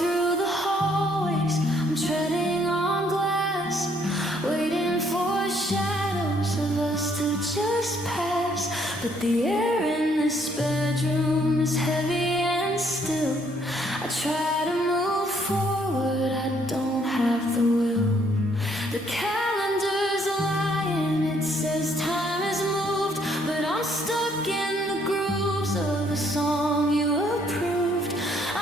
through the hallways, I'm treading on glass, waiting for shadows of us to just pass. But the air in this bedroom is heavy and still. I try to move forward, I don't have the will. The calendar's lying, it says time has moved, but I'm stuck in the grooves of a song you approved.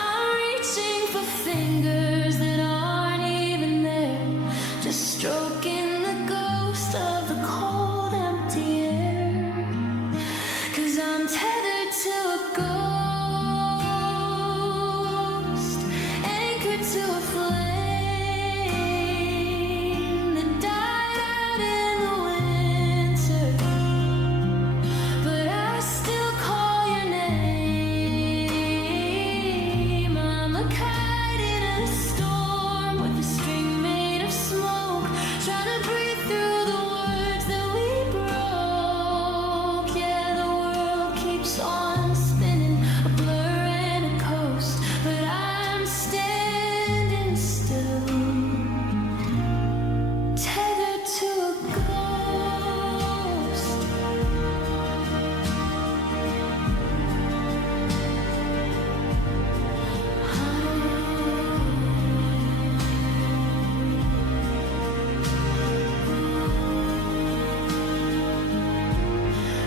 I'm reaching for fingers that aren't even there, just stroking the ghost of the cold, empty air. 'Cause I'm tethered to a ghost, anchored to a flame that died out in the winter. But I still call your name. I'm a kite in a storm with a string made of smoke, trying to breathe through the words that we broke. Yeah, the world keeps on spinning, a blur and a coast, but I'm standing still, tethered to a ghost.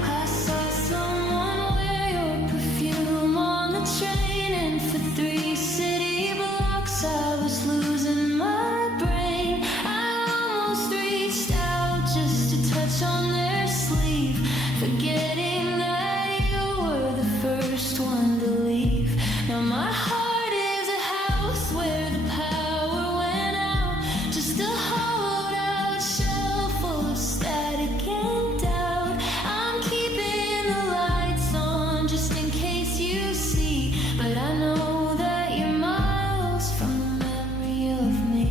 I saw someone wear your perfume on the train, and for 3 city blocks I was losing my brain. I almost reached out just to touch on their sleeve, forgetting that you were the first one to leave. Now my heart is a house where the power went out, just a hollowed out shell full of static and doubt. I'm keeping the lights on just in case you see, but I know that you're miles from the memory of me.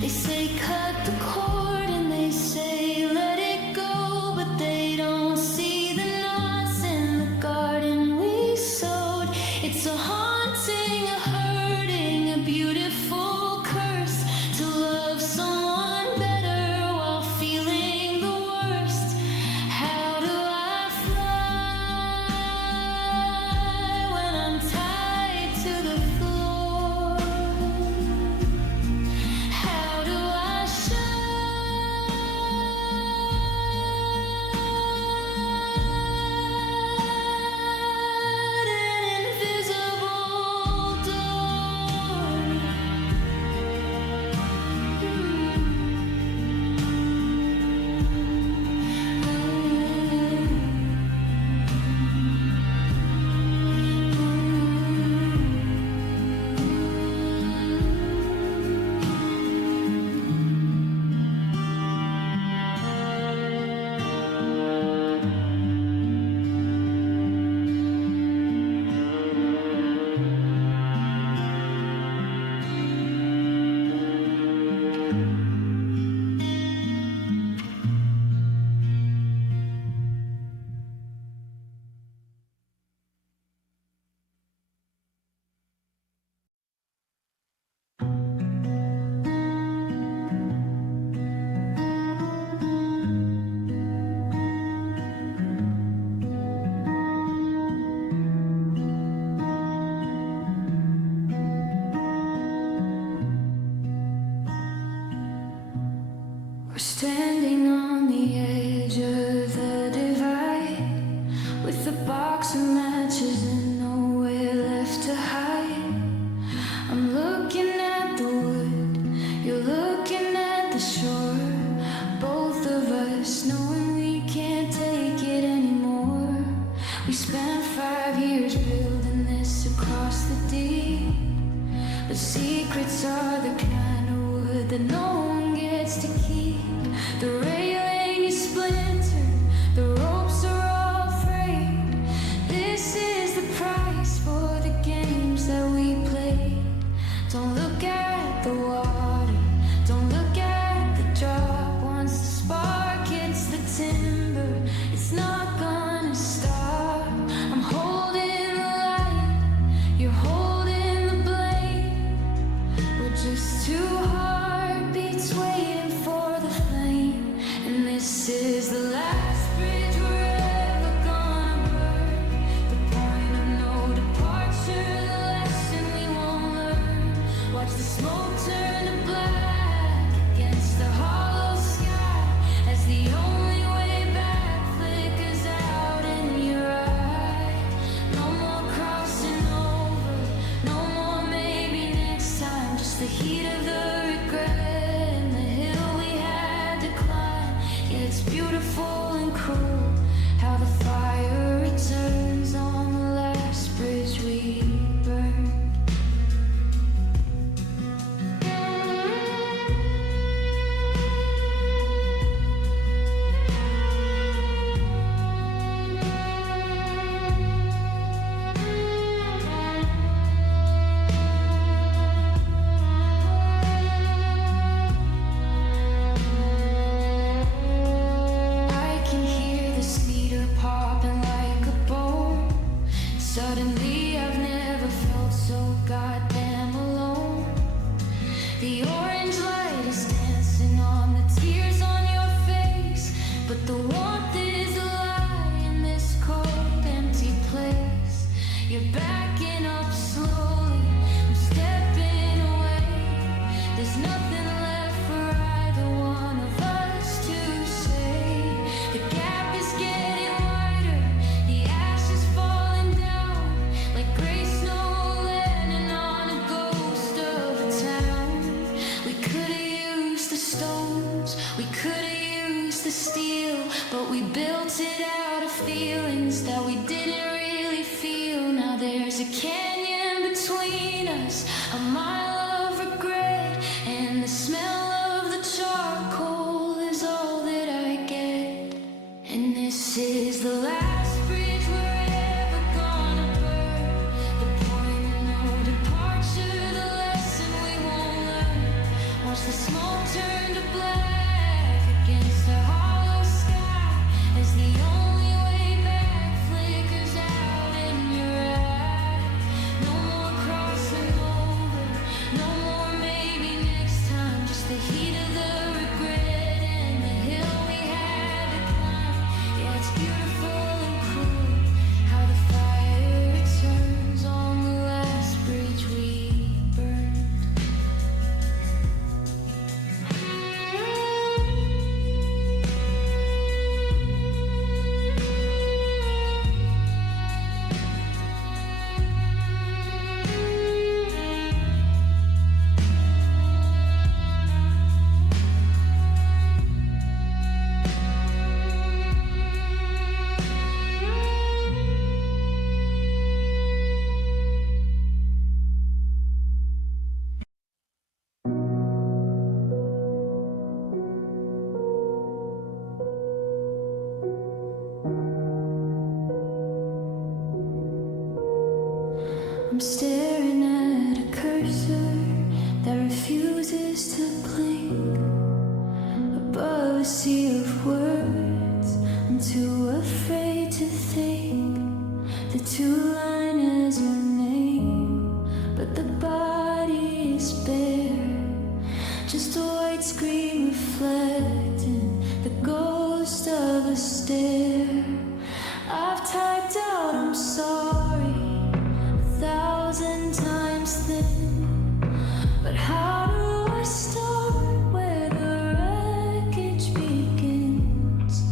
They say cut the cord and they say let it go, but they don't see the knots in the garden we sowed. It's a haunting, a hurting, a beautiful curse to love someone better while feeling the worst. How do I fly when I'm tied to the floor? How do I shut an invisible door? We're standing on the edge of the divide, with a box of matches and nowhere left to hide. I'm looking at the wood, you're looking at the shore, both of us knowing we can't take it anymore. We spent 5 years building this across the deep, but secrets are the kind of wood that no one gets to keep. The railing is splintered, the ropes are all frayed. This is the price for the games that we play. Don't look at the water, don't look at the drop. Once the spark hits the timber, it's not gonna stop. I'm holding the light, you're holding the blade. that refuses to blink above a sea of words. I'm too afraid to think. The two-line is your name, but the body is bare. Just a white screen reflecting the ghost of a stare. I've typed out I'm sorry 1,000 times thin, but how do I start where the wreckage begins?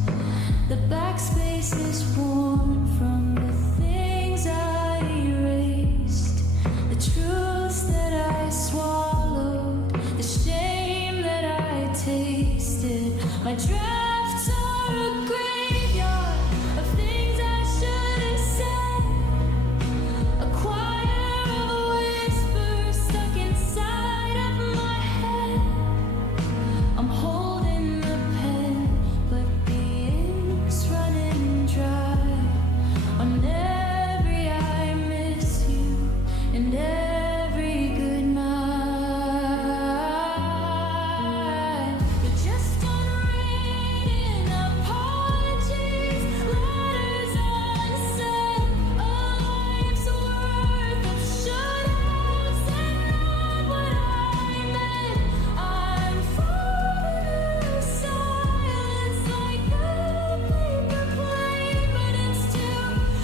The backspace is worn from the things I erased, the truths that I swallowed, the shame that I tasted. My drafts are a graveyard of things I should have said, a choir of whispers stuck inside of my head. I'm holding the pen, but the ink's running dry on every I miss you and every good night. But just unwritten apologies, letters unsent, a life's worth of should-haves and not what I meant. I'm falling into silence like a paper plane, but it's too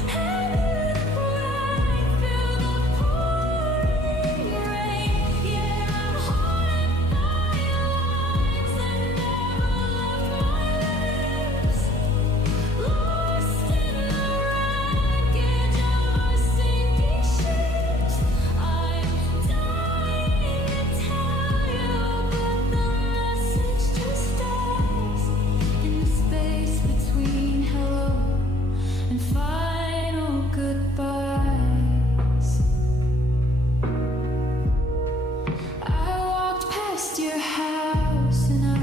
heavy to cry through the pouring rain. Yeah, I'm haunted by lines that never left my lips, lost in the wreckage of our sinking ships. I'm dying to tell you, but the message just dies in the space between hello and final goodbyes. I walked past your house and I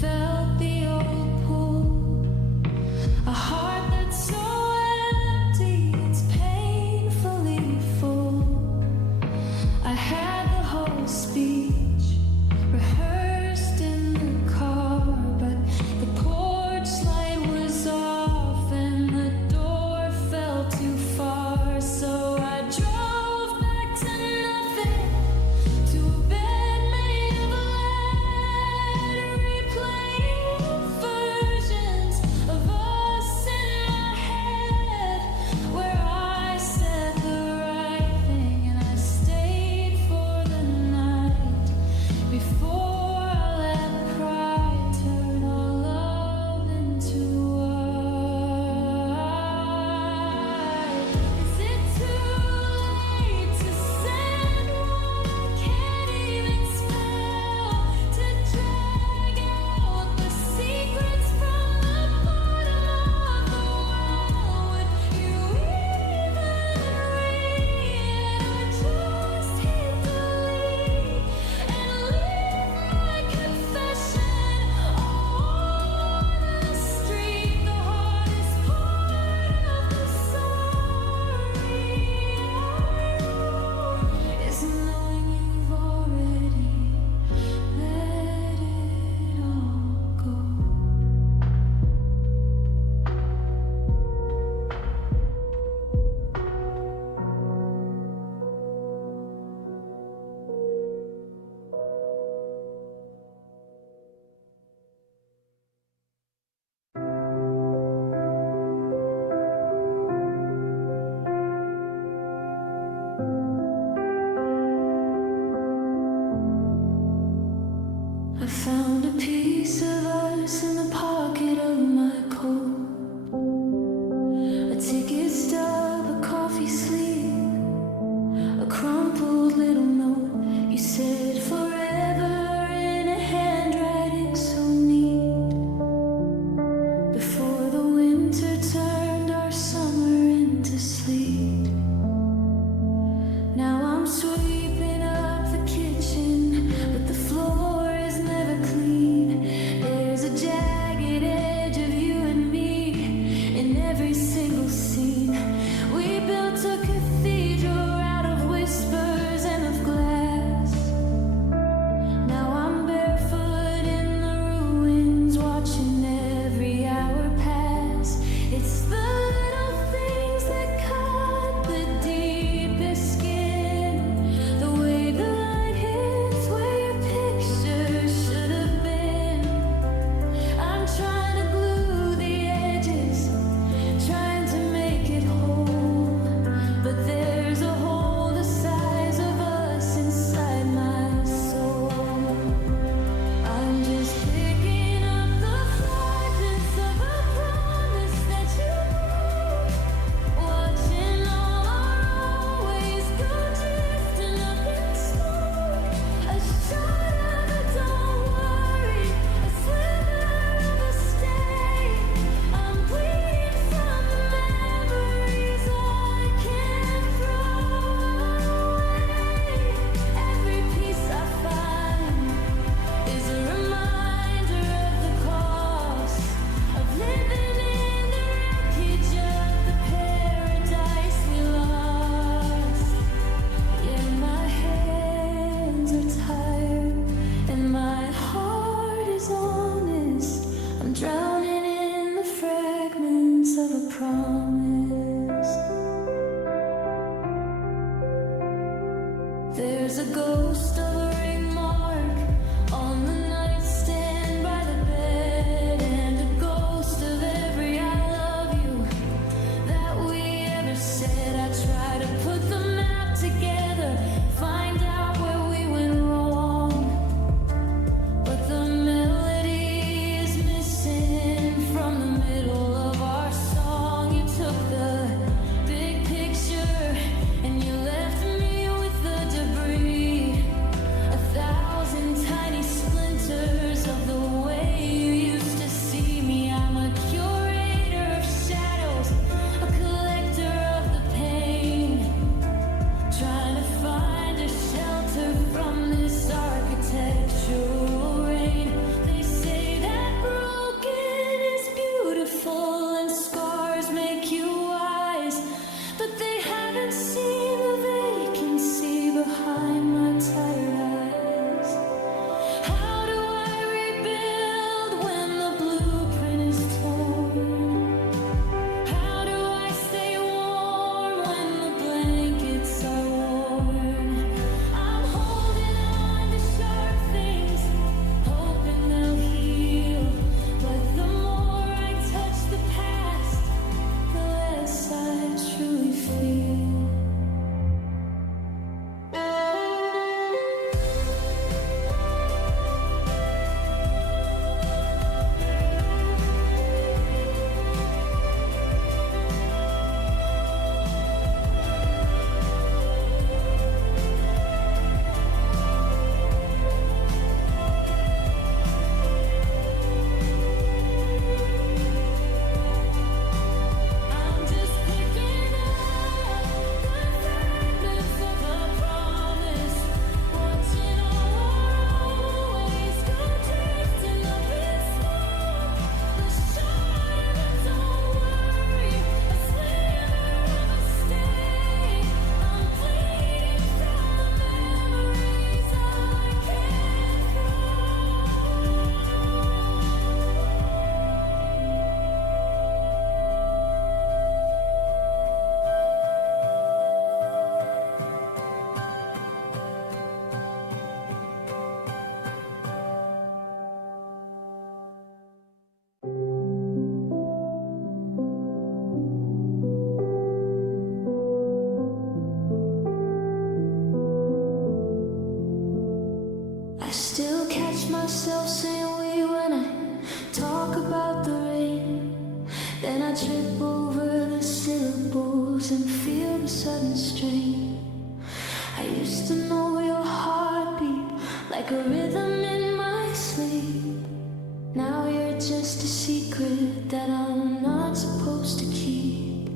felt the old pull, a heart that's so empty it's painfully full. I had the whole speech rehearsed in the car, but the porch light was off and the door fell too far. So I drove back to nothing, to a bed made of lead, replaying versions of us in my head, where I said the right thing and I stayed for the night before I let pride turn all love into white. Is it too late to send what I can't even spell, to drag out the secrets from the bottom of the well? Would you even read, or just hit delete and leave my confession on the street? The hardest part of the sorry is knowing you've already let it all go. I found a piece of us in the pocket of my coat, a ticket stub, a coffee sleeve, a crumpled little note. You said forever in a handwriting so neat, before the winter turned our summer into sleet. Now I'm sweeping up the kitchen, but the floor is never clean. There's a jacket ghost of a ring mark on the nightstand by the bed, and a ghost of every I love you that we ever said. I try to put the map together, find out where we went wrong, but the melody is missing from the middle of our song. You took the big picture and you left me with the debris, 1,000 tiny splinters of the way you used to see me. I'm a curator of shadows, a collector of the pain, trying to find a shelter from this architectural rain. They say that broken is beautiful and scars make you wise, but they haven't seen the vacancy behind my tired eyes. How do I rebuild when the blueprint is torn? How do I stay warm when the blankets are worn? I'm holding on to sharp things, hoping they'll heal, but the more I touch the past, the less I truly feel. I'm just picking up the fragments of a promise, watching all our ways go drifting up in smoke. The shore of a don't worry, a sliver of a stain. I'm bleeding from the memories I can't I still catch myself saying we when I talk about the rain. Then I trip over the syllables and feel the sudden strain. I used to know your heartbeat like a rhythm in my sleep. Now you're just a secret that I'm not supposed to keep.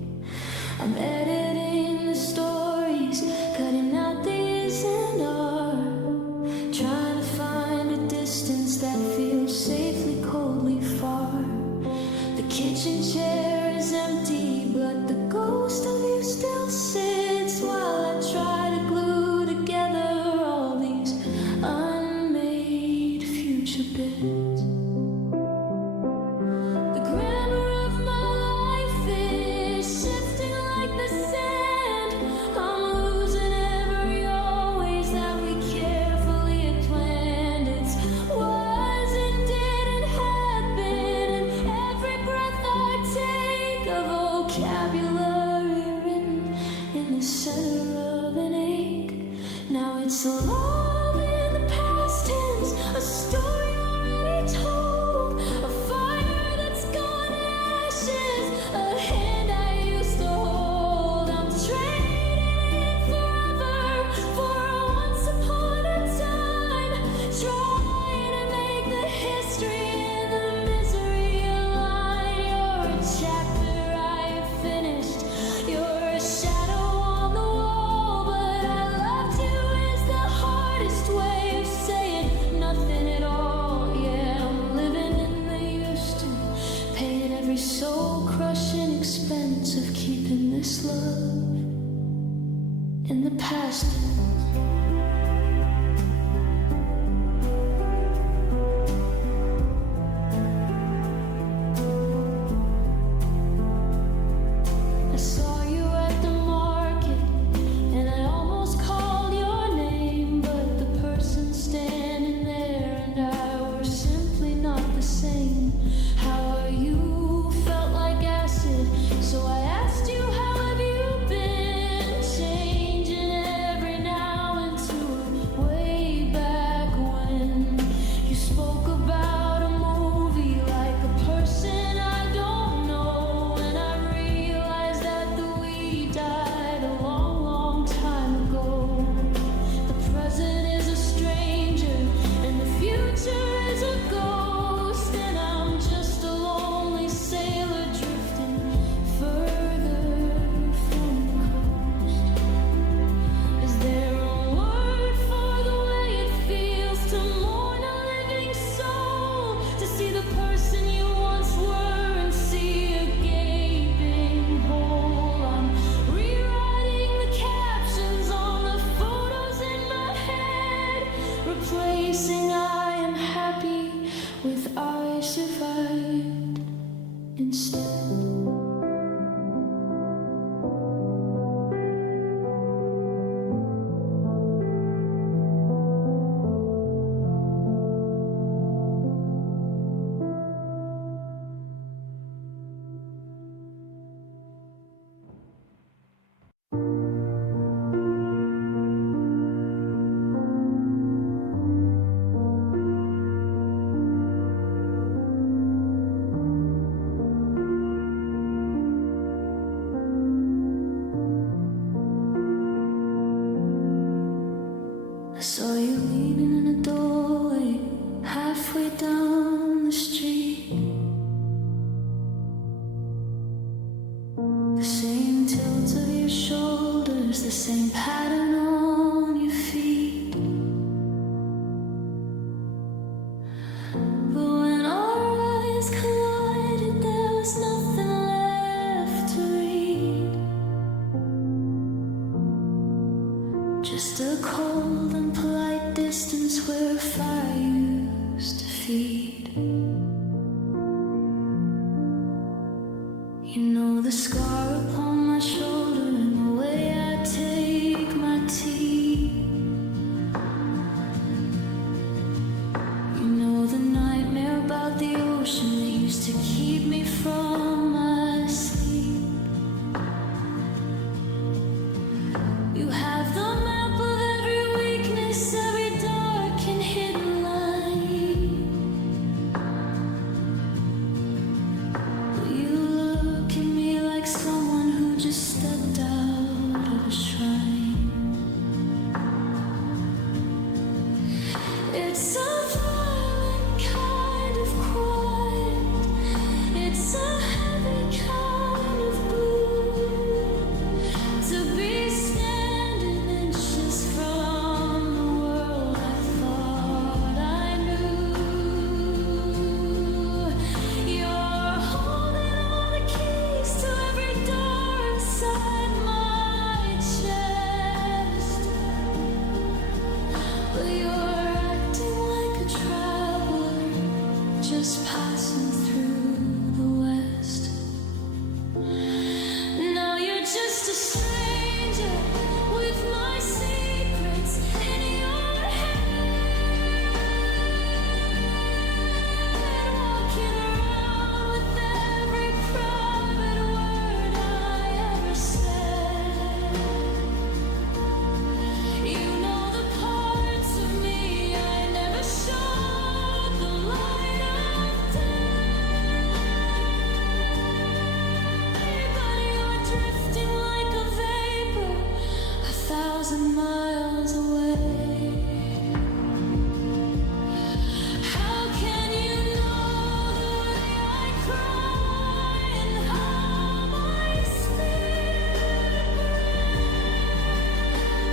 I'm editing the stories, cutting out the is and are, trying to find a distance that feels safely coldly far. The kitchen chair is empty, but the ghost of you still sits while I try to glue together all these unmade heart racing. I am happy with I survived instead. I saw you leaning in a doorway halfway down the street. The same tilt of your shoulders, the same pattern on your feet. But when our eyes collided, there was nothing left to read. Just a cold and polite distance where a fire used to feed. You know the scar upon my shoulder and the way I take my tea. You know the nightmare about the ocean that used to keep me from my sleep. You have the map of every weakness, every dark and hidden line. But you look at me like someone who just stepped out of a shrine. It's a violent kind of quiet. It's a heavy kind of blue. To be standing inches from the world I thought I knew. You're holding all the keys to every door inside my chest. But you're acting like a traveler just passing through the West. Now you're just a stranger with my secrets in your head, walking around with every private word I ever said. You know the parts of me I never showed the light of day. But you're drifting like a vapor 1,000 miles away. How can you know the way I cry and how my spirit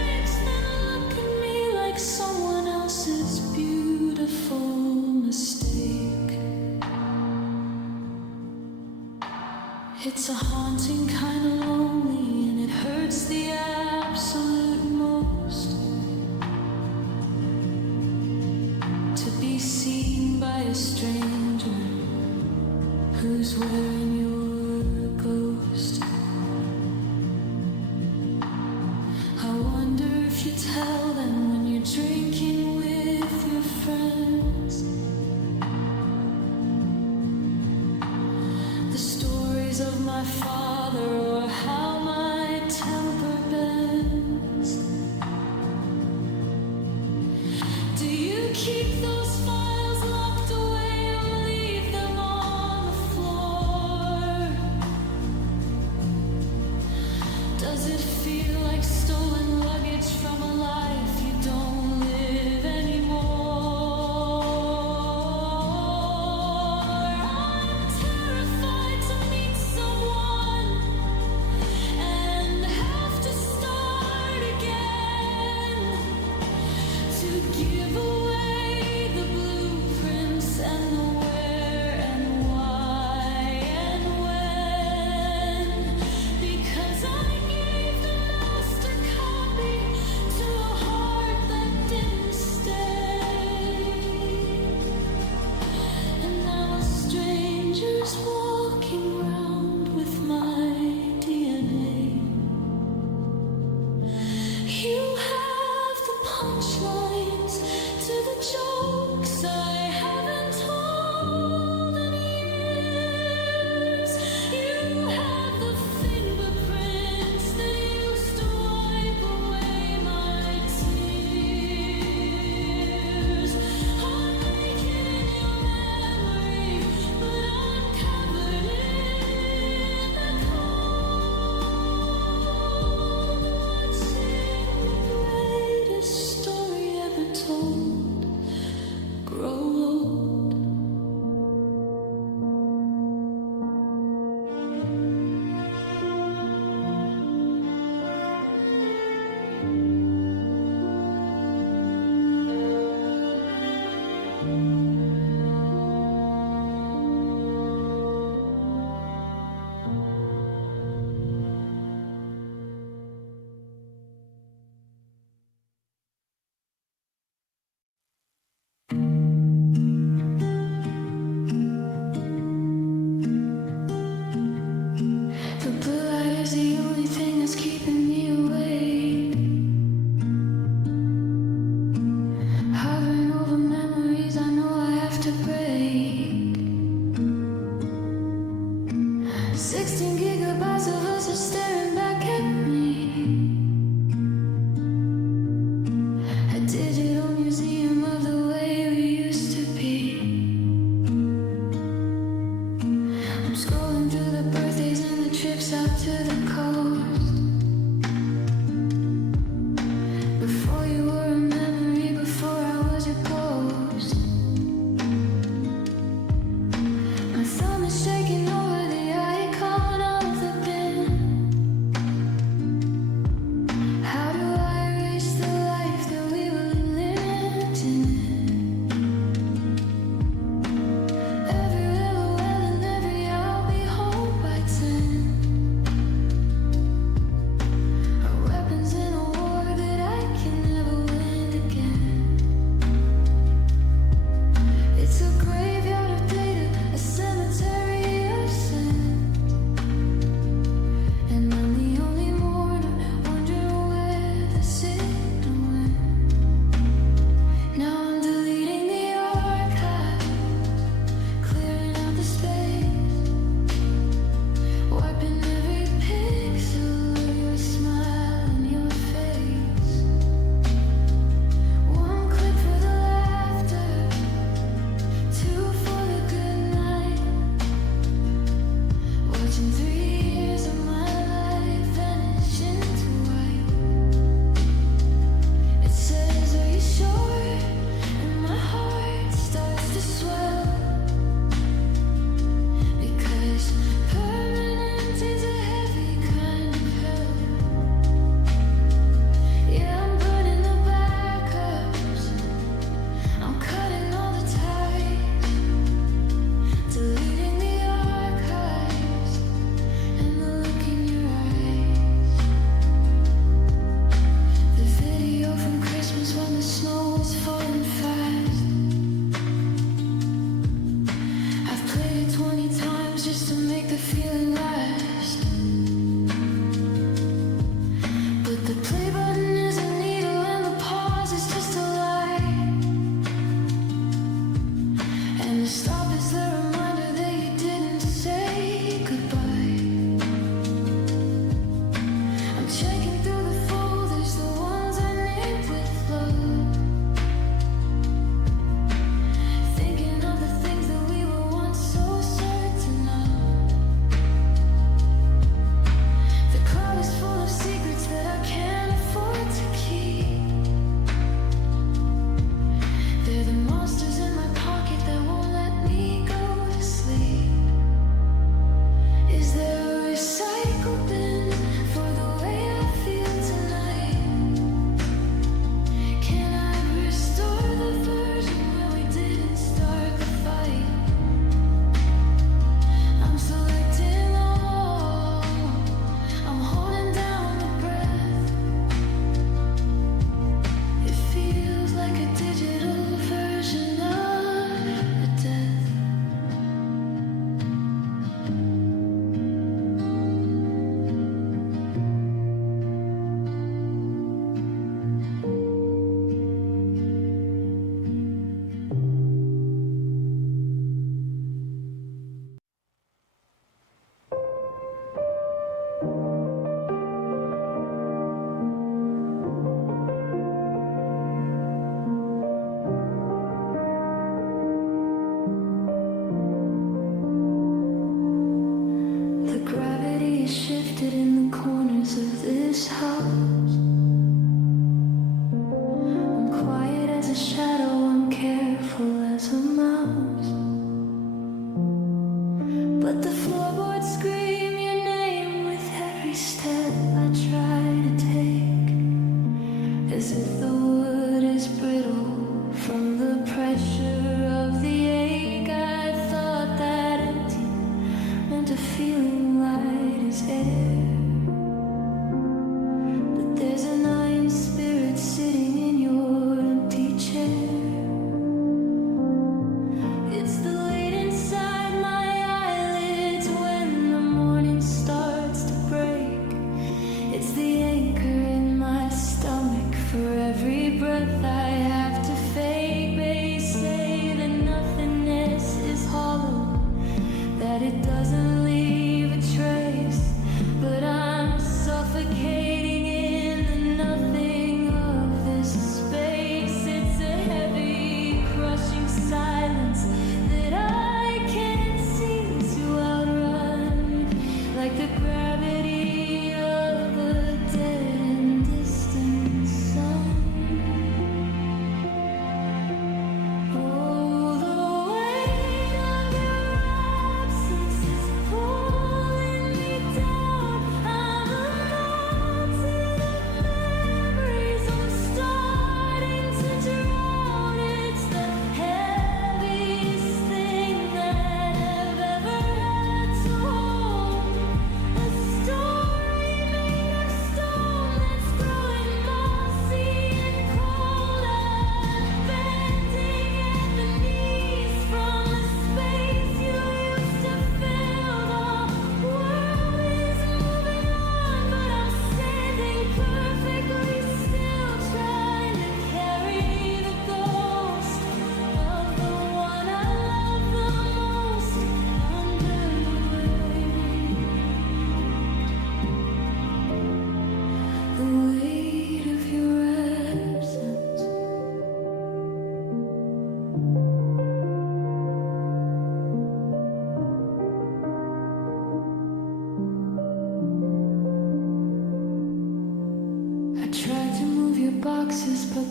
breaks? Then look at me like someone else's beautiful mistake. It's a haunting kind of lonely, and it hurts the absolute most to be seen by a stranger who's wearing your ghost. I wonder if you tell them when you're drinking with your friends the stories of my father or how my temper bends. Do you keep those files locked away or leave them on the floor? Does it feel like stolen luggage from a life you don't live anymore? I'm terrified to meet someone and have to start again, to give away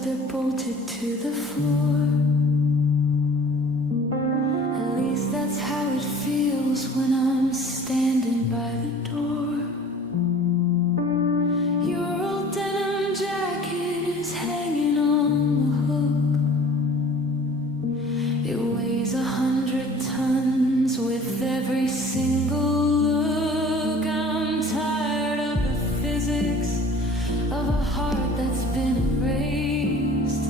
they're bolted to the floor. At least that's how it feels when I'm standing by the door. Your old denim jacket is hanging on the hook. It weighs 100 tons with every single look. I'm tired of the physics of a heart that's been erased,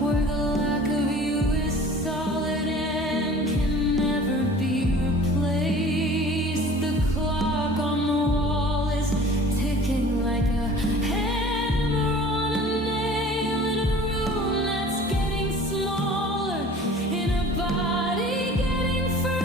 where the lack of you is solid and can never be replaced. The clock on the wall is ticking like a hammer on a nail in a room that's getting smaller, in a body getting frail.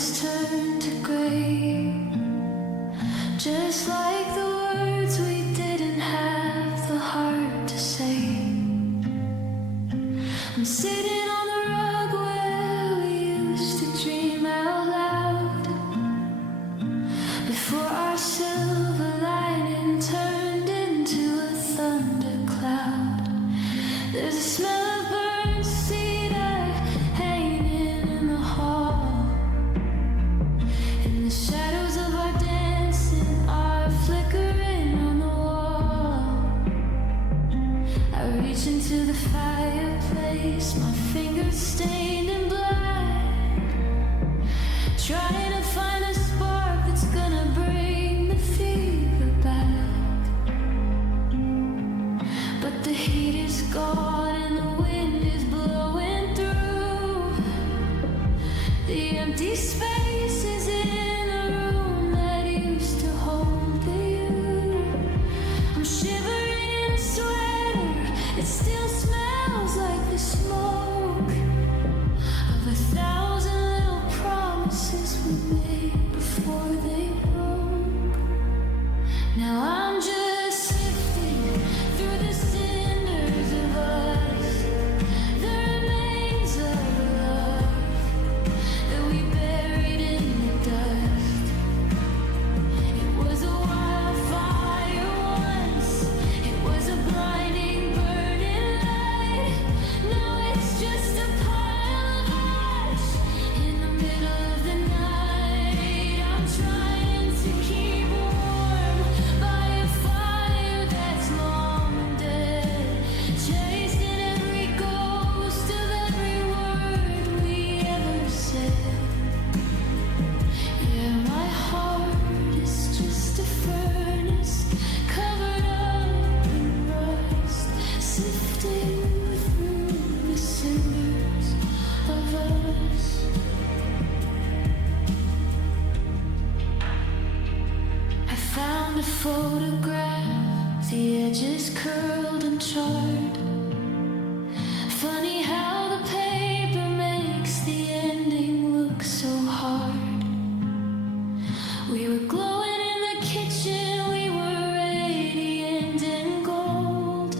has turned to gray, just like the words we didn't have the heart to say. I'm sitting on the rug where we used to dream out loud, before our silver lining turned into a thundercloud. There's a smell of burnt cedar hanging in the hall, and the shadows of our dancing are flickering on the wall. I reach into the fireplace, my fingers stained in blood, trying to find a spark that's gonna bring the fever back. But the heat is gone and the wind is blowing through the empty spaces in the room that used to hold you. I'm shivering in a sweater, it still smells like the smoke of 1,000 little promises we made before they broke. Now I'm just sifting through the cinders of us, the remains of love that we buried in the dust. It was a wildfire once, it was a blinding, burning light. Now it's just a pile of ash in the middle of the night. I'm trying to keep warm by a fire that's long dead, chasing every ghost of every word we ever said. Yeah, my heart is just a furnace covered up in rust, sifting through the cinders of us. I found a photograph, the edges curled and charred. Funny how the paper makes the ending look so hard. We were glowing in the kitchen, we were radiant and gold,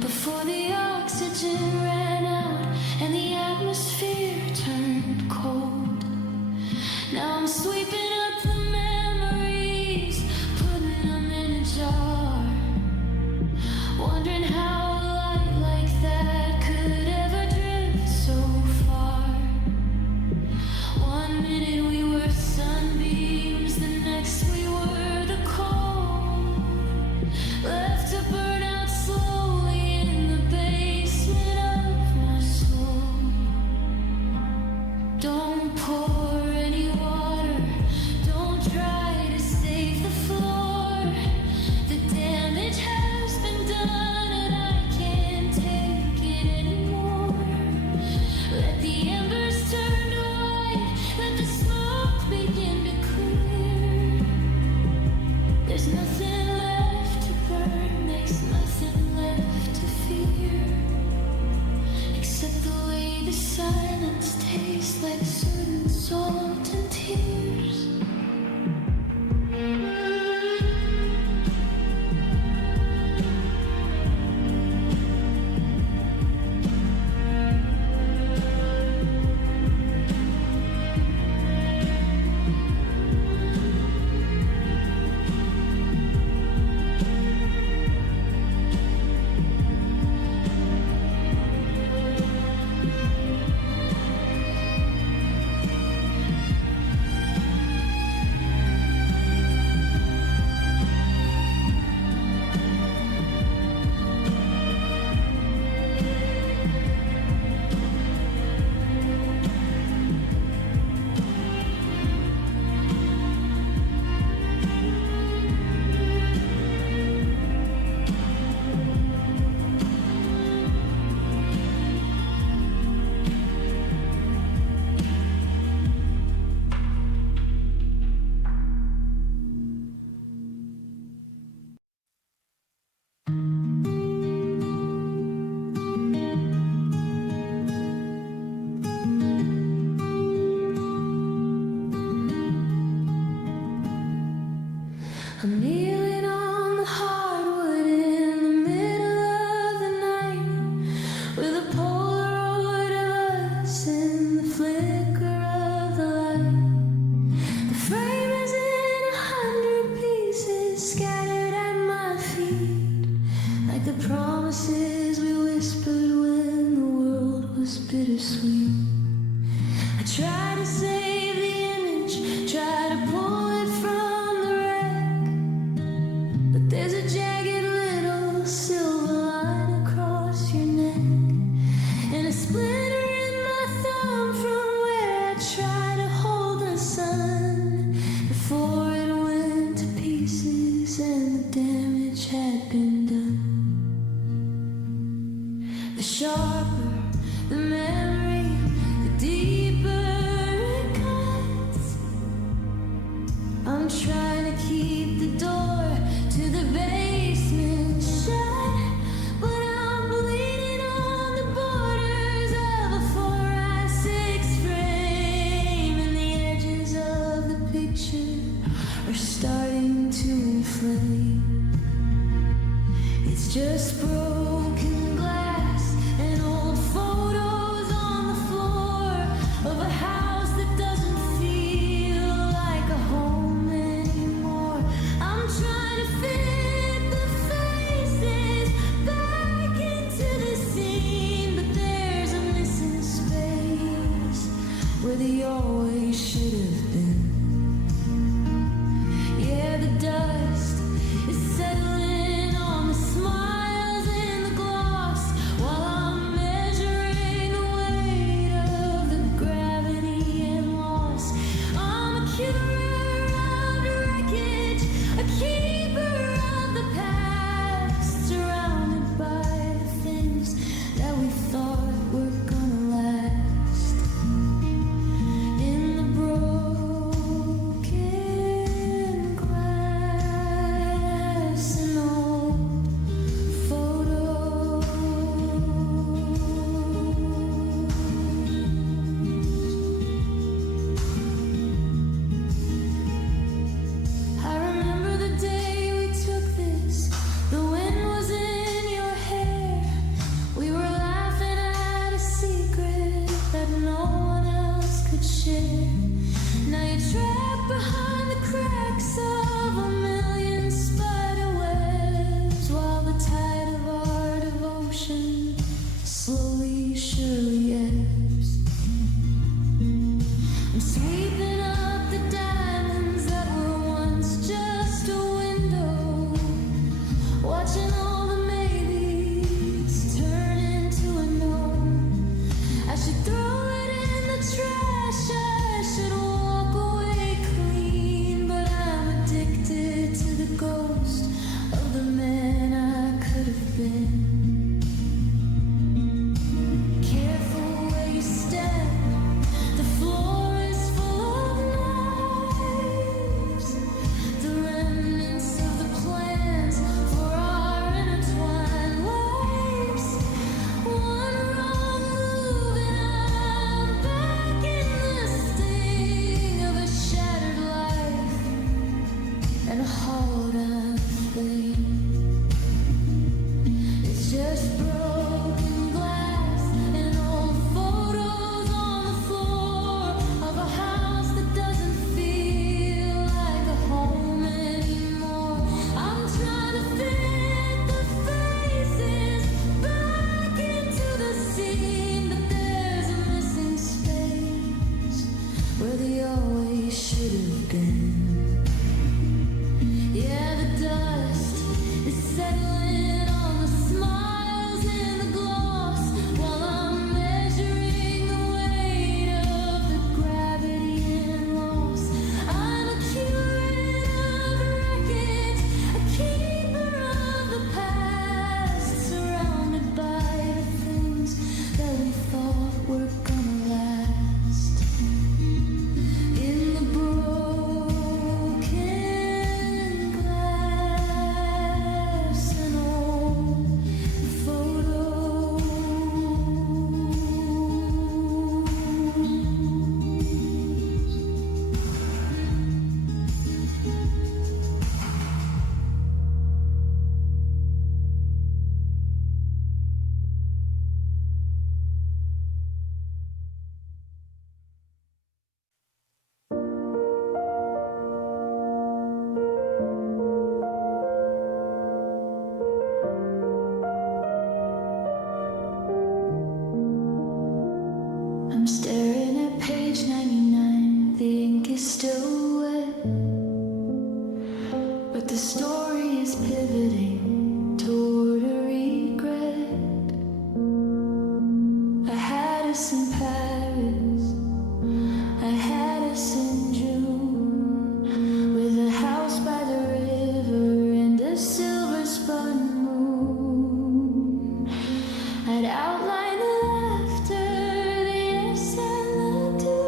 before the oxygen ran out and the atmosphere turned cold. Now I'm sweeping up the memories, putting them in a jar, wondering how should have been. Yeah, the dust is settling on the smiles in the gloss while I'm measuring the weight of the gravity and loss. I'm a curate of wreckage, a keeper of the past, surrounded by the things that we thought were gonna last. In the broken glass and old photos. I'm staring at page 99. The ink is still wet, but the story is pivoting toward a regret. I had us in Paris, I had us in June, with a house by the river and a silver spun moon. I'd outline the laughter, the yes and the do.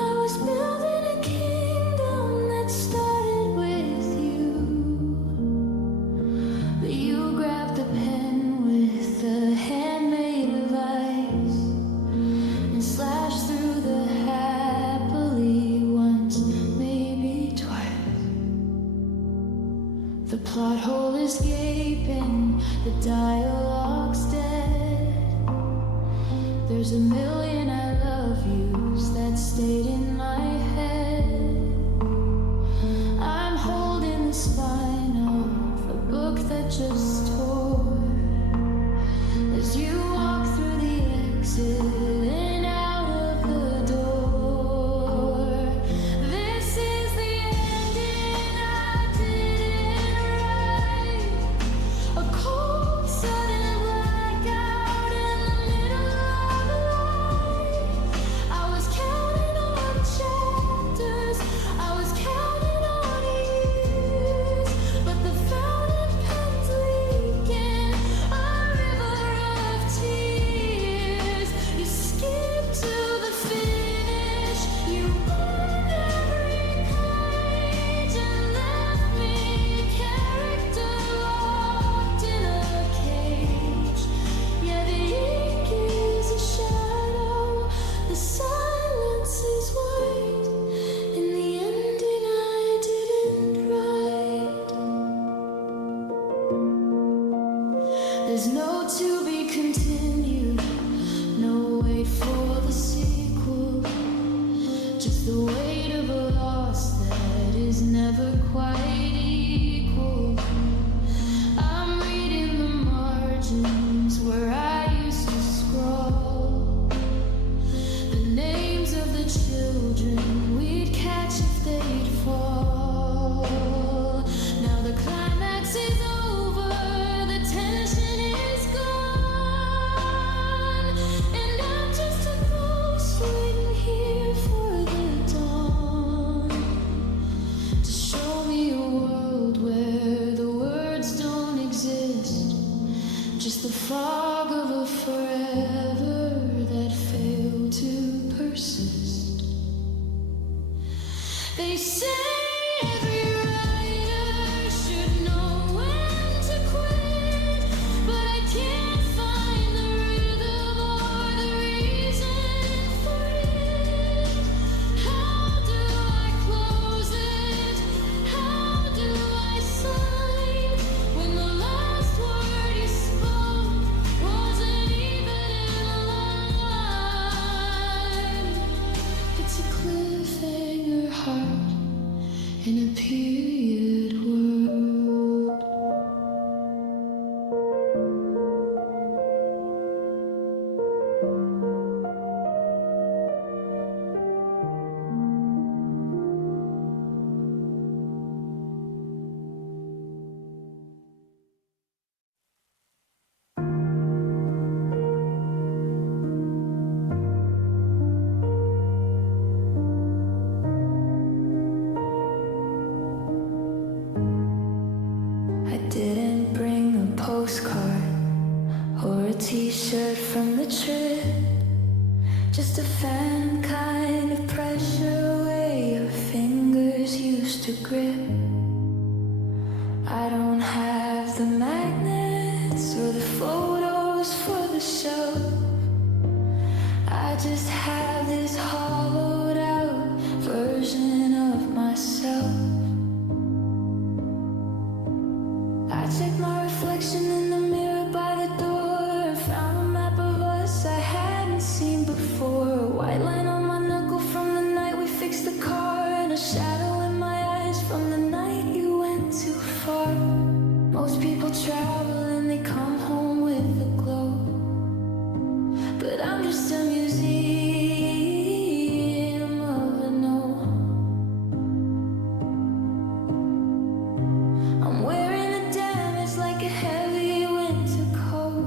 I was building a kingdom that started with you, but you grabbed the pen with the hand made of ice and slashed through the happily once, maybe twice. The plot hole is gaping, the dialogue's dead. There's a million I love yous that stayed in my head. I'm holding the spine of a book that just tore as you walk through the exit and out of the door. This is the ending I didn't write. A cold sudden blackout in the middle of the night. I was counting on chapters, I was counting on years, but the fountain pen's leaking a river of tears. You skipped to the finish, you burned every page and left me a character locked in a cage. Yeah, the ink is a shadow, the silence is white. In the ending I didn't write. There's no to be continued, no wait for the sequel, just the weight of a loss that is never quite equal. I'm reading the margins where I used to scroll, the names of the children we'd catch if they'd fall. Now the climax is over, the tension is gone, and I'm just a ghost waiting here for the dawn to show me a world where the words don't exist, just the fog of a forever that failed to persist. They say every writer should know when to quit, but I can't find the rhythm or the reason for it. How do I close it? How do I sign when the last word you spoke wasn't even in a line? It's a cliffhanger heart in a period world. postcard or a t-shirt from the trip. Just a fan kind of pressure where your fingers used to grip. I don't have the magnets or the photos for the show. I just have this hollowed out version of myself. I checked my reflection in the mirror by the door, found a map of us I hadn't seen before. A white line on my knuckle from the night we fixed the car, and a shadow in my eyes from the night you went too far. Most people travel and they come home with a glow, but I'm just a museum of a no. I'm wearing the damage like a heavy winter coat,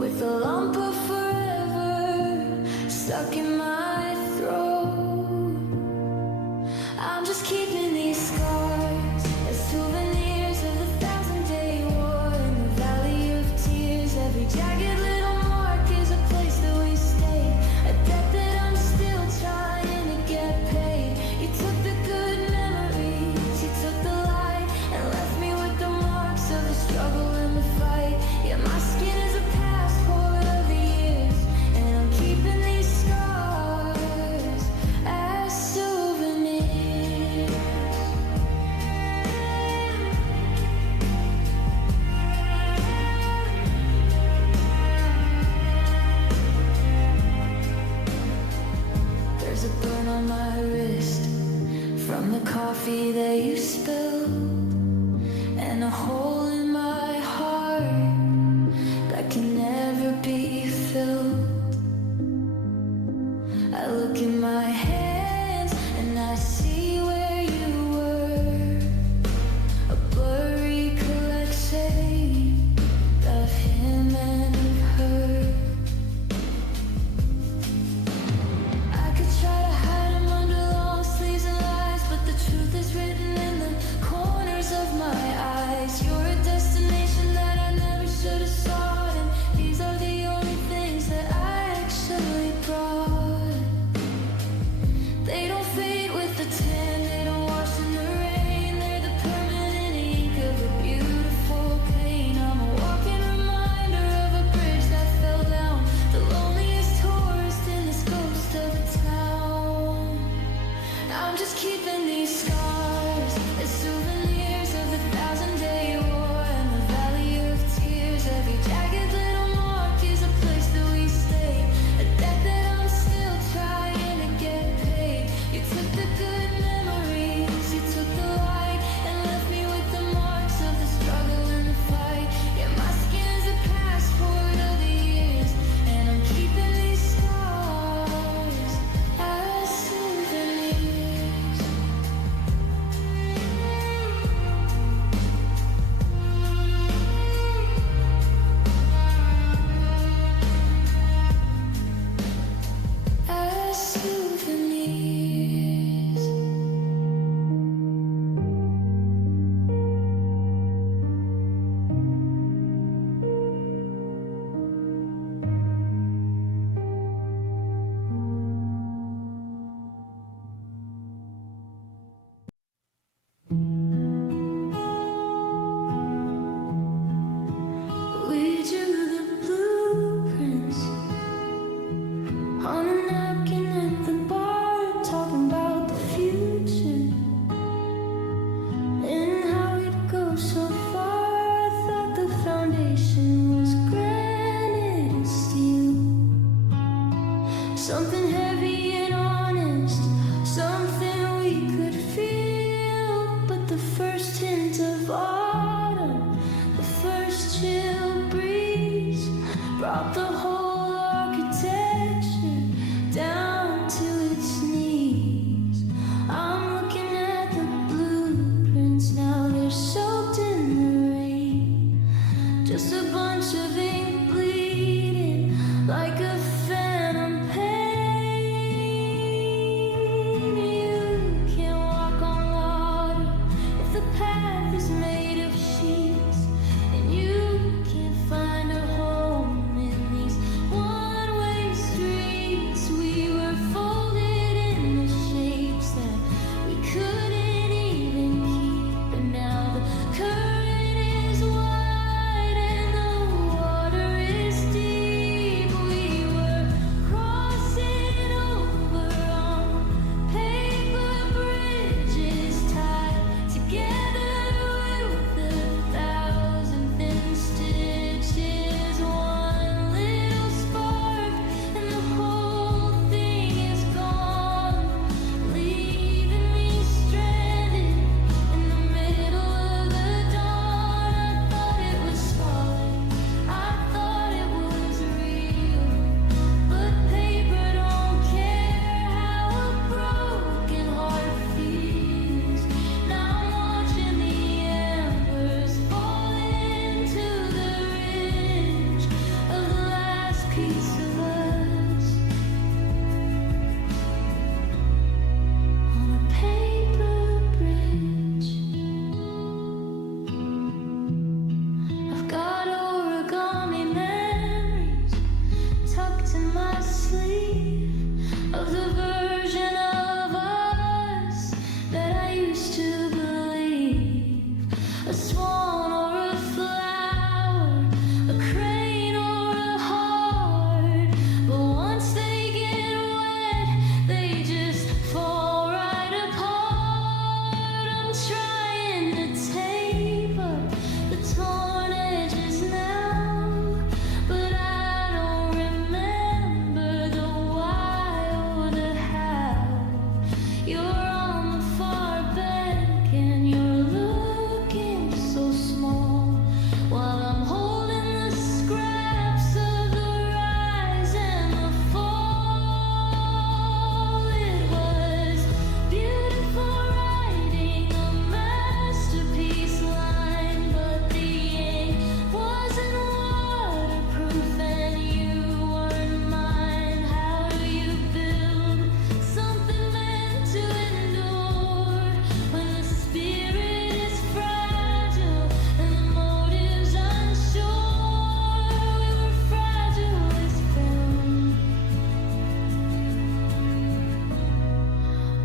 with a lump of forever stuck in my throat. I'm just keeping these scars as souvenirs of the 1,000-day war in the valley of tears. Every jagged little mark is a place that we stay, a debt that I'm still trying to get paid. You took the good memories, you took the light, and left me with the marks of the struggle and the fight. Yeah, my skin is a passport of the years, and I'm keeping these scars as souvenirs. There's a burn on my wrist from the coffee that you spilled, and a hole in my heart that can never be filled. I look in my hands and I see where you were, a blurry collection of him and of her. I could try to hide him under long sleeves and lies, but the truth is written in the corners of my eyes. You're a destination that I never should have sought, and these are the only things that I actually brought.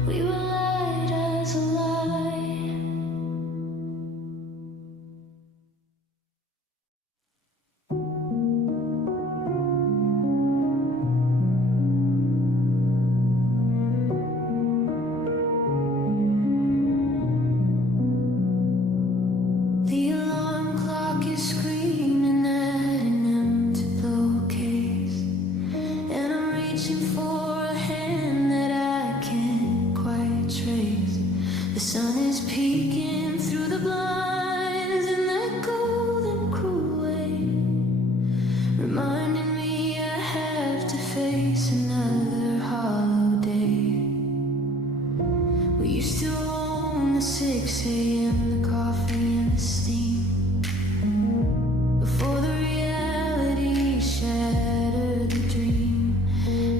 We were light as a lie. The alarm clock is screaming at an empty pillowcase, and I'm reaching for a hand that I can't quite trace. The sun is peeking through the blinds in that golden cruel way, reminding me I have to face another hollow day. We used to own the 6 a.m., the coffee and the steam, before the reality shattered the dream.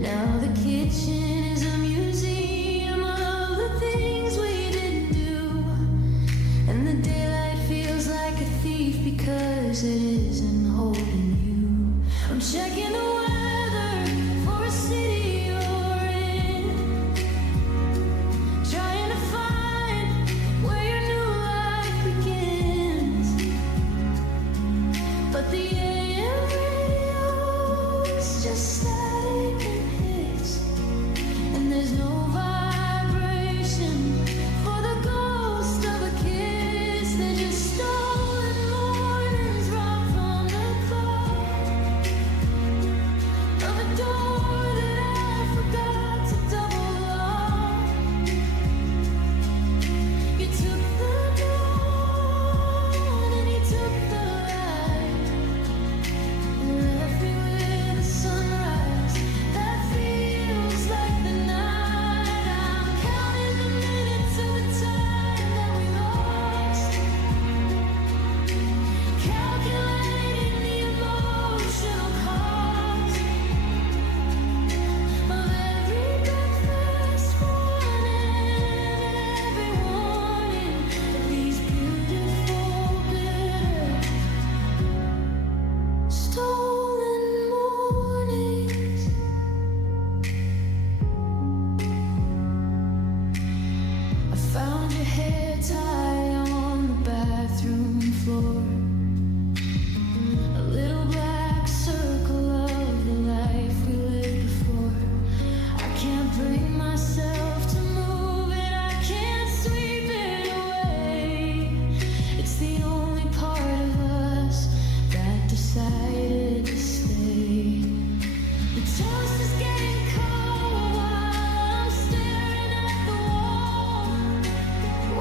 Now the kitchen is a museum of the things we didn't do, and the daylight feels like a thief because it isn't holding you. I'm checking the weather for a city you're in, trying to find where your new life begins. But the AM radio is just static and hits, and there's no vibration for the ghost of a kiss. They're just stolen mornings right from the clock of a door that I forgot to double lock. You took the dawn and you took the light, and left me with a sunrise that feels like the night. I'm counting the minutes of the time that we lost, calculating the emotional cost of every breakfast morning, every warning of these beautiful bitter stolen mornings. I found your hair tied on the bathroom floor, a little black circle of the life we lived before. I can't bring myself to move it, I can't sweep it away. It's the only part of us that decided to stay. The toast is getting cold while I'm staring at the wall,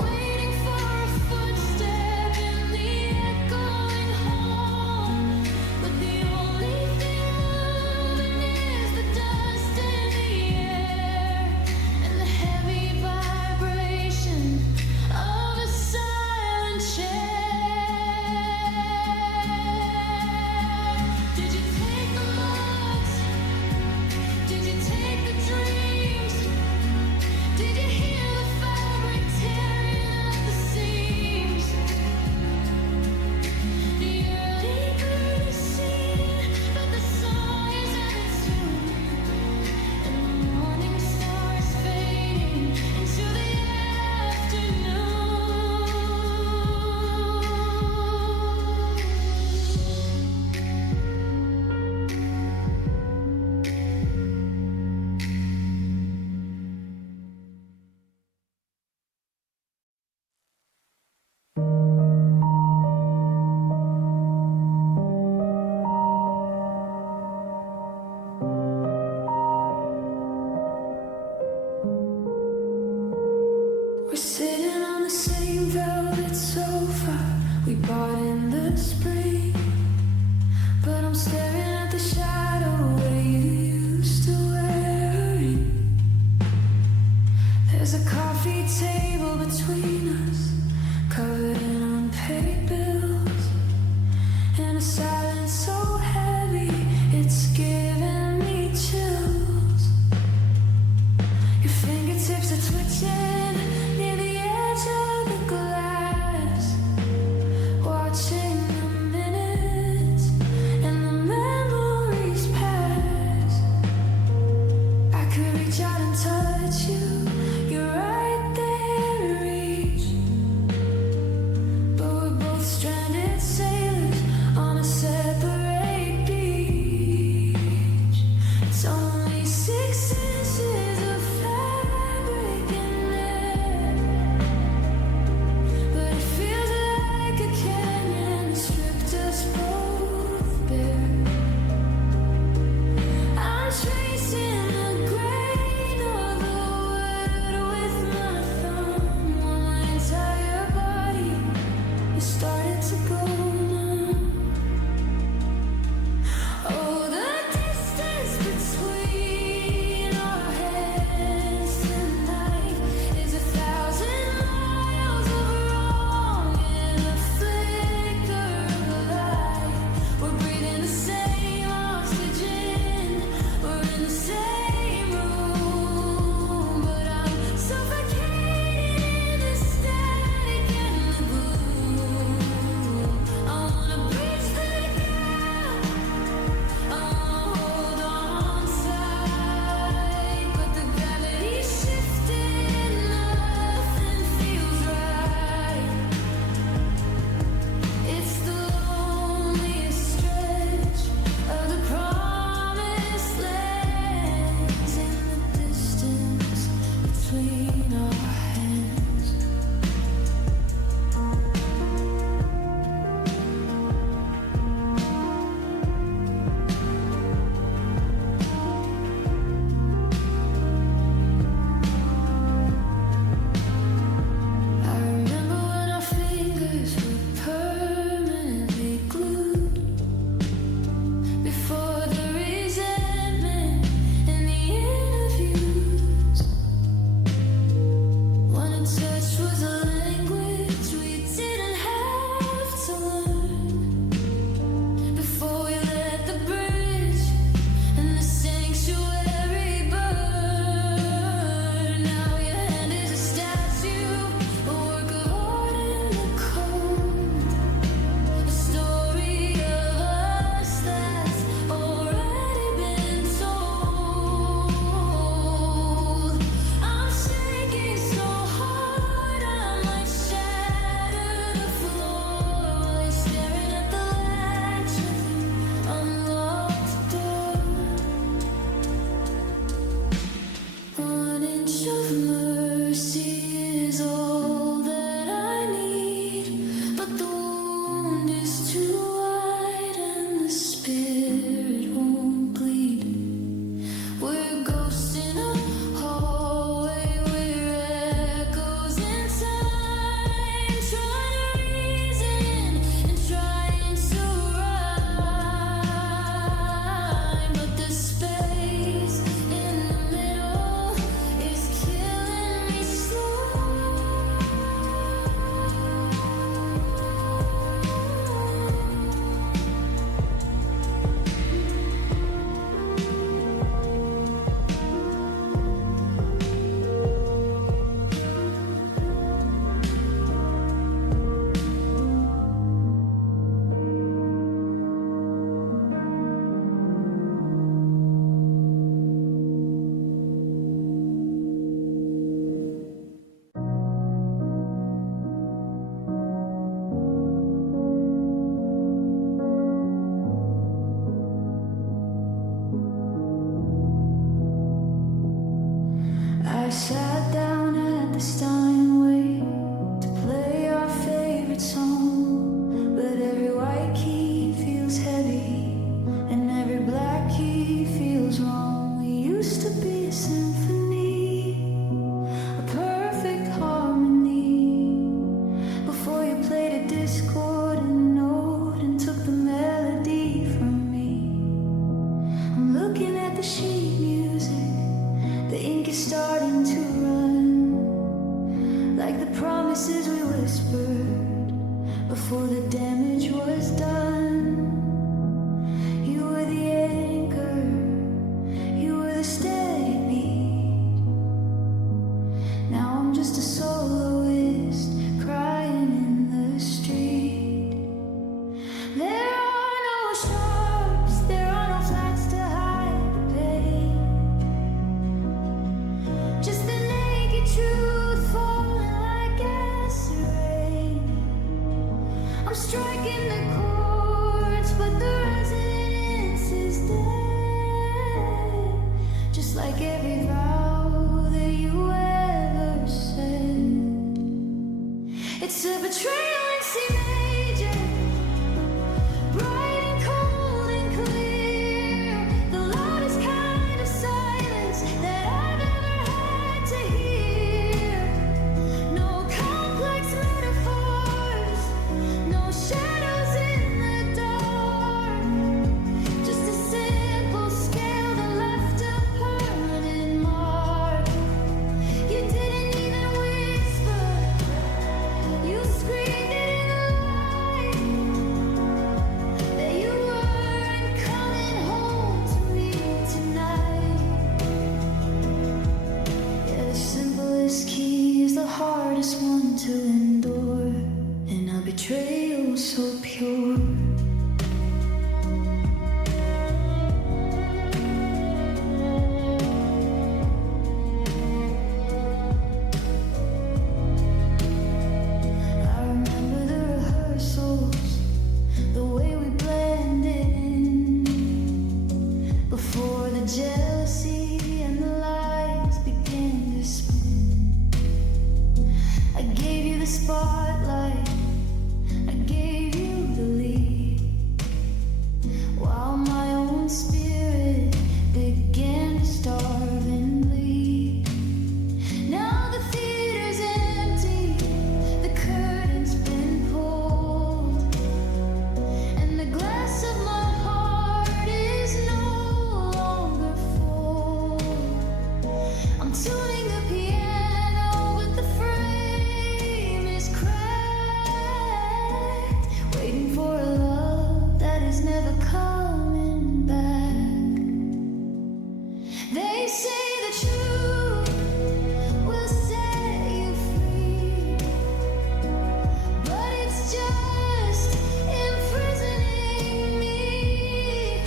waiting for a footstep in the echoing hall. But the only thing moving is the dust in the air and the heavy vibration of a silent chair. Did you take the mugs? Did you take the dreams? Did you hear the fabric tearing at the seams? The early bird is singing, but the song is out of tune, and the morning star is fading into the afternoon. We're sitting on the same velvet sofa we bought in the spring, but I'm staring at the shadow where you used to wear a ring. There's a coffee table between us, covered in unpaid bills, and a silence so heavy it's giving me chills. Your fingertips are twitching near the edge of the glass, watching the minutes and the memories pass. I could reach out and touch you, your spotlight. I gave you the lead, while my own spirit began to starve and bleed. Now the theater's empty, the curtain's been pulled, and the glass of my heart is no longer full. I'm tuning the piano, but the frame is cracked, waiting for a love that is never coming back. They say the truth will set you free, but it's just imprisoning me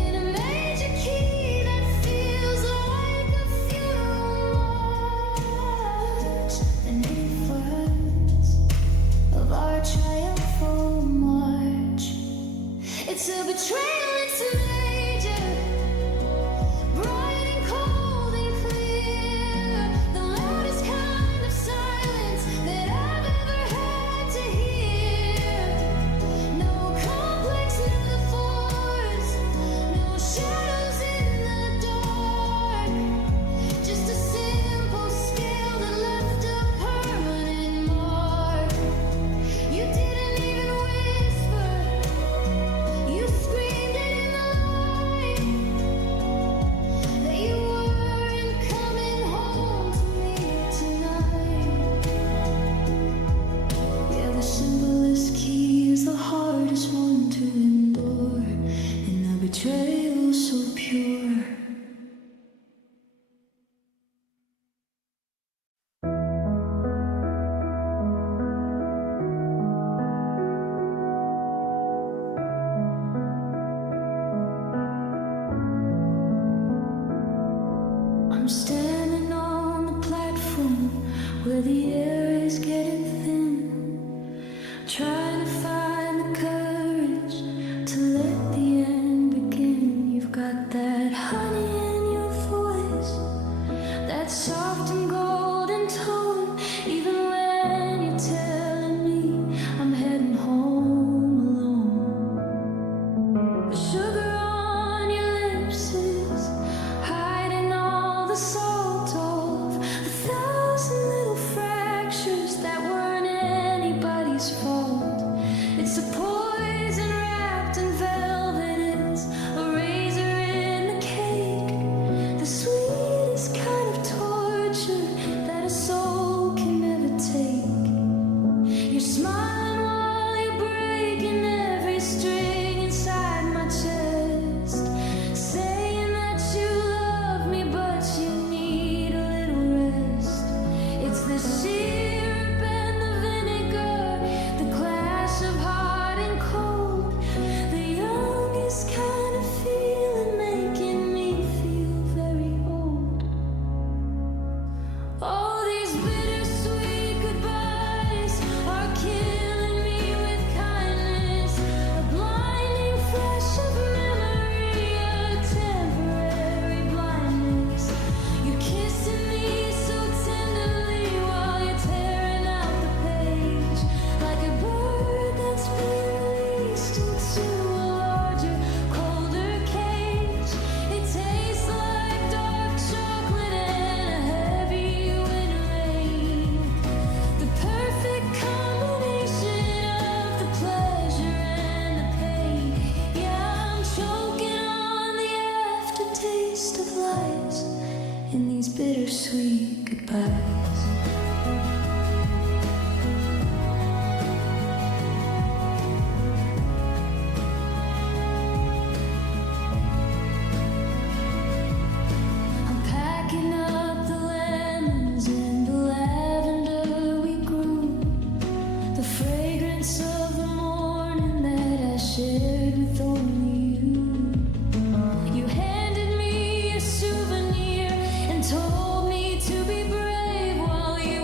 in a major key that feels like a funeral march. And it flirts of our triumphal march. It's a betrayal, it's a major, bright and cold and clear, the loudest kind of silence that I've ever had to hear. No complex metaphors, no shadows in the dark, just a simple scale that left a permanent mark. You didn't even whisper, you screamed it in the light, that you weren't coming home to me tonight. Yeah, the simplest key is the hardest one to endure, and the betrayal so pure. I'm standing on the platform where the air is getting thin, trying to find the courage to let the end begin. You've got that honey in your voice, that soft and golden tone, even when you're telling me I'm heading home alone. The sugar on your lips is hiding all the salt of the thousand little fractures that weren't anybody's fault. It's a poison wrapped in velvet, it's a razor in the cake, the sweetest kind of torture that a soul can never take. You're smiling while you're breaking every string inside my chest, saying that you love me but you need a little rest. It's the syrup and the vinegar, the clash of hot and cold, the youngest kind of feeling making me feel very old. Oh, these bittersweet goodbyes are killing me with kindness, a blinding flash of memory, a temporary blindness. You're kissing me so tenderly while you're tearing out the page, like a bird that's been released into a larger, colder cage. It tastes like dark chocolate and a heavy winter rain, the perfect combination of the pleasure and the pain. Yeah, I'm choking on the aftertaste of lies in these bittersweet goodbyes. I'm packing up the lemons and the lavender we grew, the fragrance of the morning that I shared with only you. You handed me a souvenir and told me to be brave while you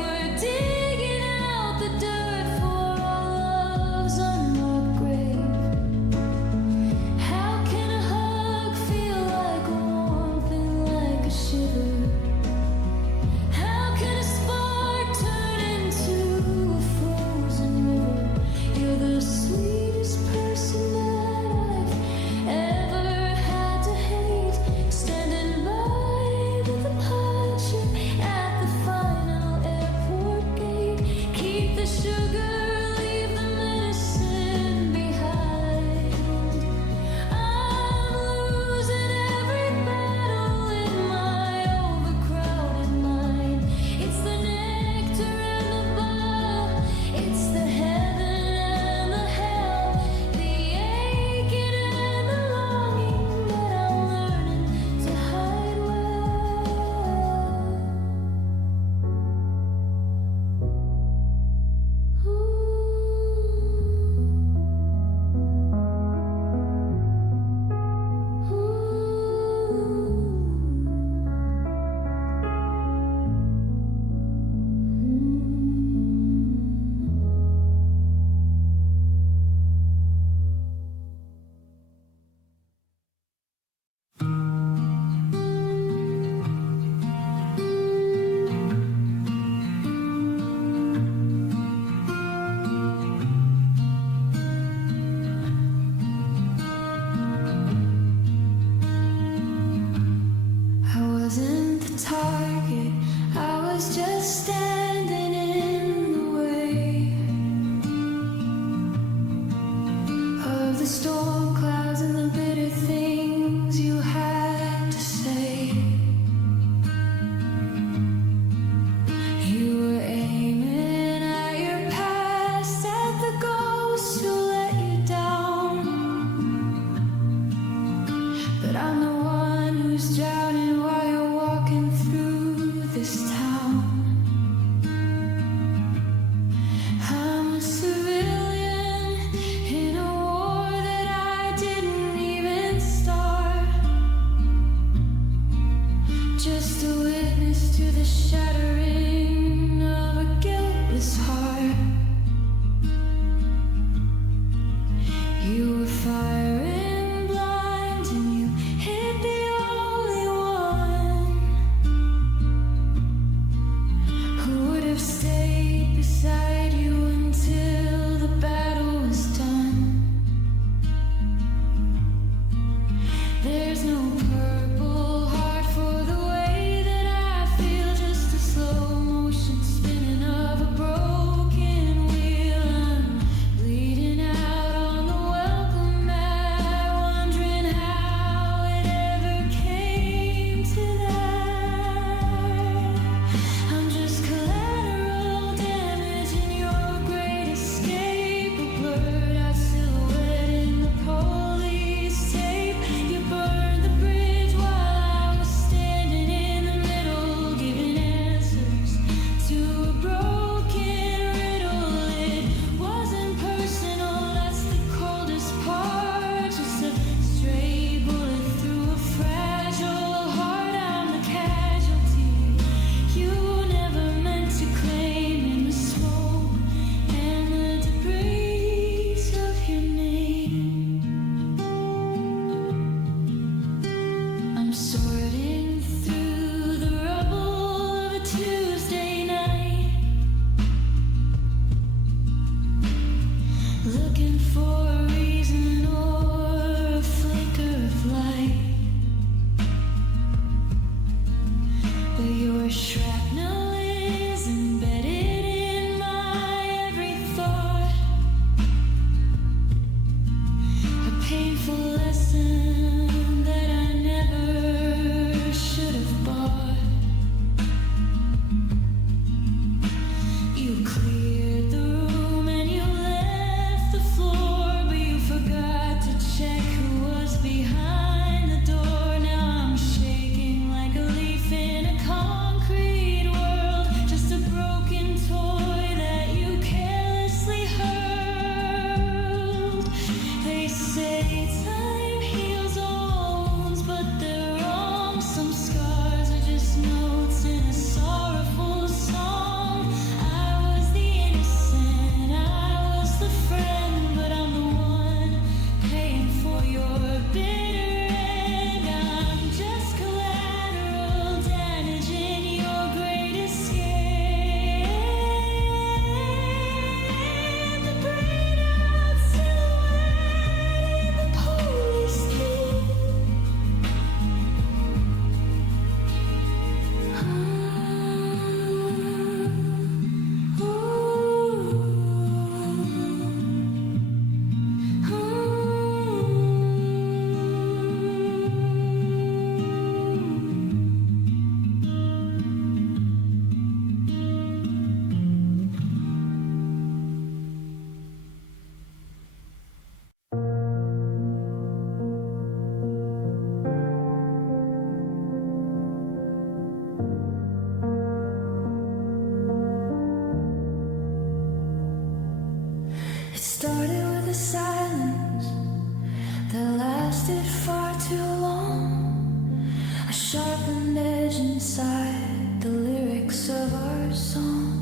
lyrics of our song.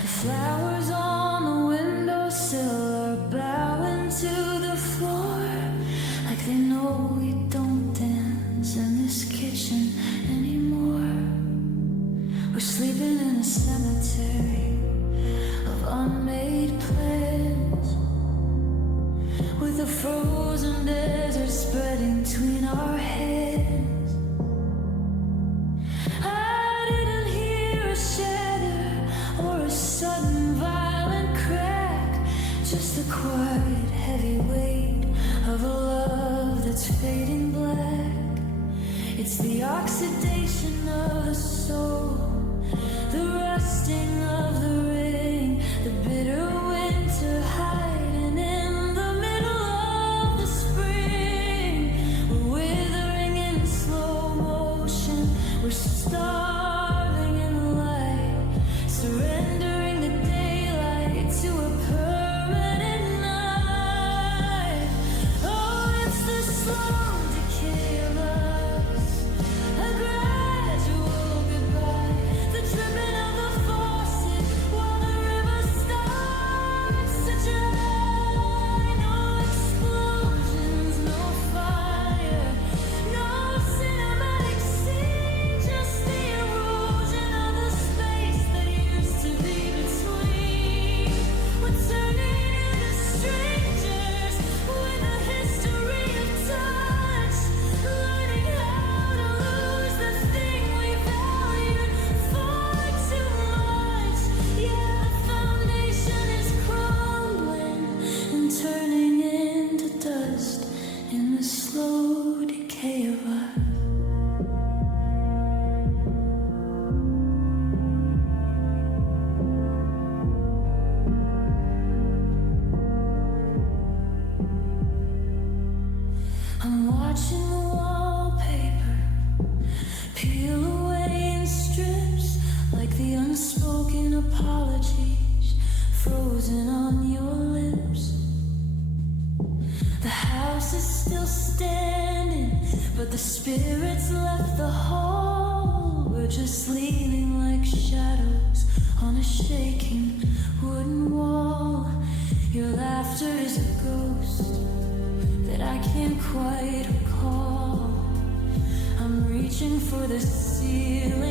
The flowers on the windowsill are bowing to the floor, like they know we don't dance in this kitchen anymore. We're sleeping in a cemetery of unmade plans, with a frozen desert spreading between our heads. I didn't hear a shatter or a sudden violent crack, just the quiet heavy weight of a love that's fading black. It's the oxidation of the soul, the rusting of the ring, the bitter winter hiding in the middle of the spring. We're withering in slow motion, we're starving in the light, surrendering the daylight to a permanent night. Oh, it's the slow decay of us, a gradual goodbye, the dripping of the faucet while the river starts to dry. No explosions, no fire, no cinematic scene, just the erosion of the space that used to be between. We're turning into strangers with a history of touch, learning how to lose the thing we valued far too much. Yeah, the foundation is crumbling and turning into dust in the slow decay of us. I'm watching the wallpaper peel away in strips, like the unspoken apologies frozen on your lips. The house is still standing, but the spirits left the hall. We're just leaning like shadows on a shaking wooden wall. Your laughter is a ghost that I can't quite recall. I'm reaching for the ceiling